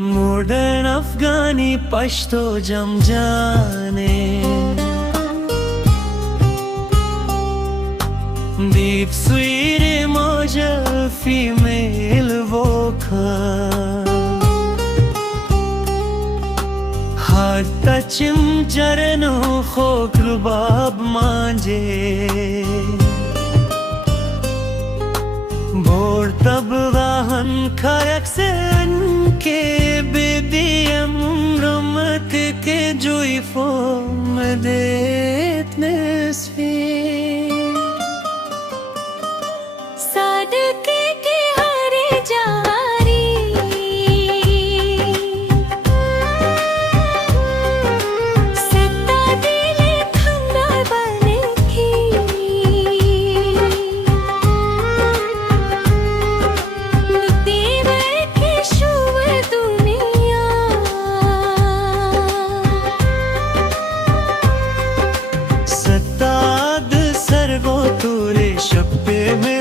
modern अफगानी पश्तो जम जाने दीप सुईर मोजल female Wokha हाता चिम जरनो खोक रुबाब मांजे बोर तब वाहन खरक से के बेबीएम रमत के जोई फोम देत नस्फी सादके के हरे जारी सत्ता दिले खंगार बने की नुक्तीवर के शुभ दुनिया सत्ताद सरगो तुरे शप्पे में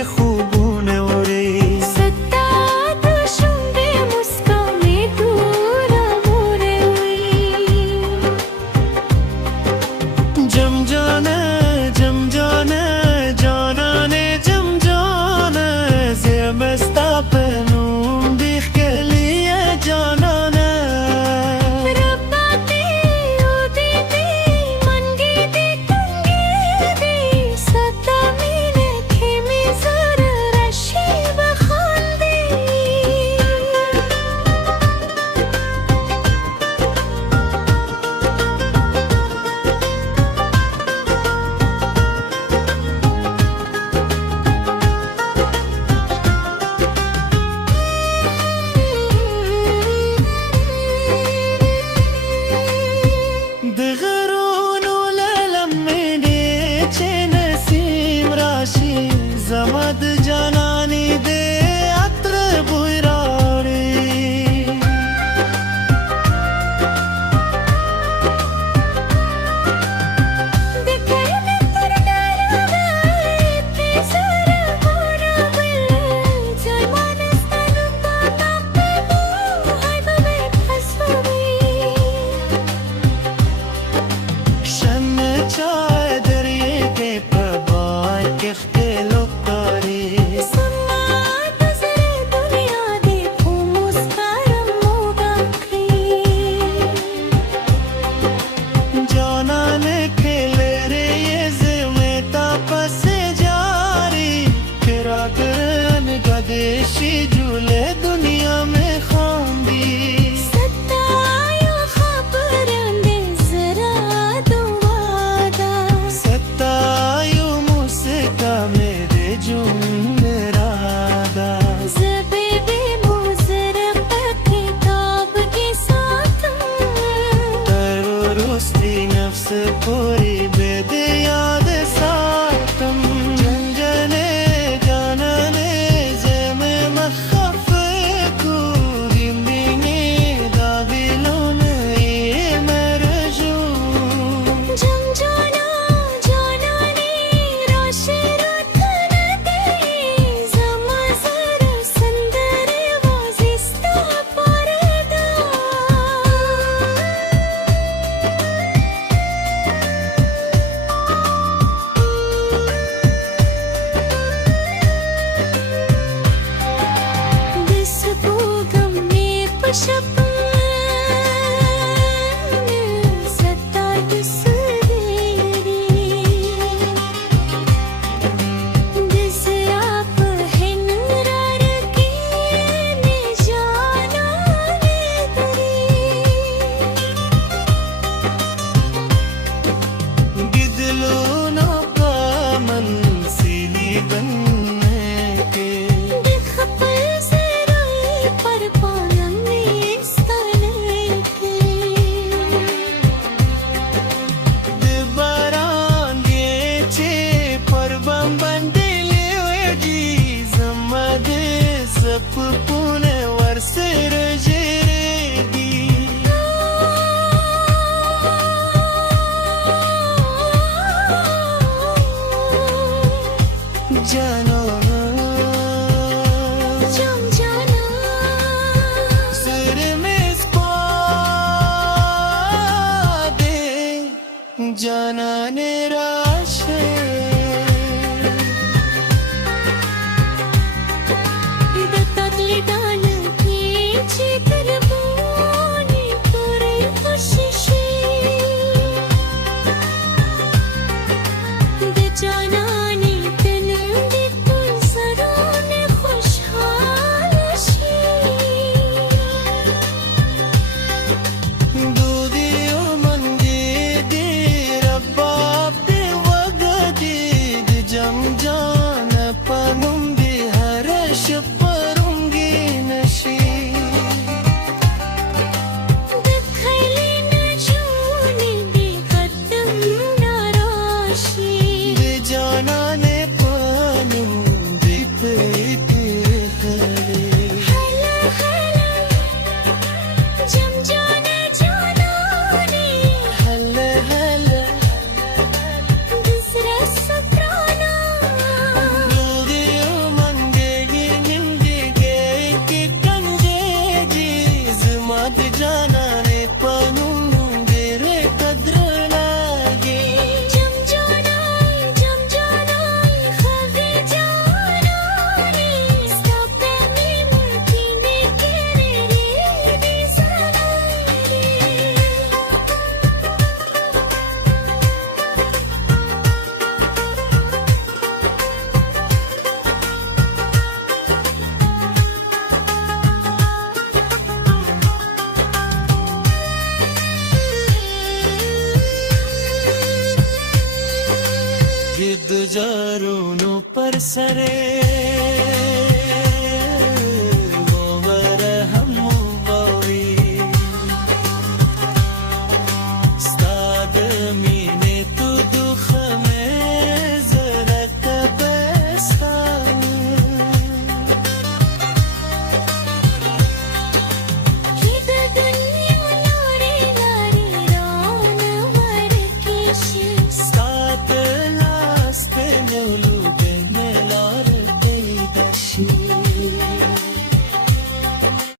जमद जनानी दे अत्र बुराड़ी शन चाय दरिए के पबार के देशी झूले दुनिया में खांदी सत्तायो खबर दे जरा दुआदा सत्तायो मुस्का मेरे जुमरादा ज़बे भी मुज़रक़ किताब के साथ तरुस्ती नफ्स पूरी बेद याद सातम खुशी दे जाना ने पानू दीप करे हला हला जम जाने जाना रे हले हले दूसरा सपना नुदियो मंगे निंदिगे की कंजे जीज मत जाना ने पानू तेरे कद्र लागे जम जाना खबे जाना रे स्टॉप में मुर्गी ने केरे रे दिसना रे गिद्ध जारों पर सरे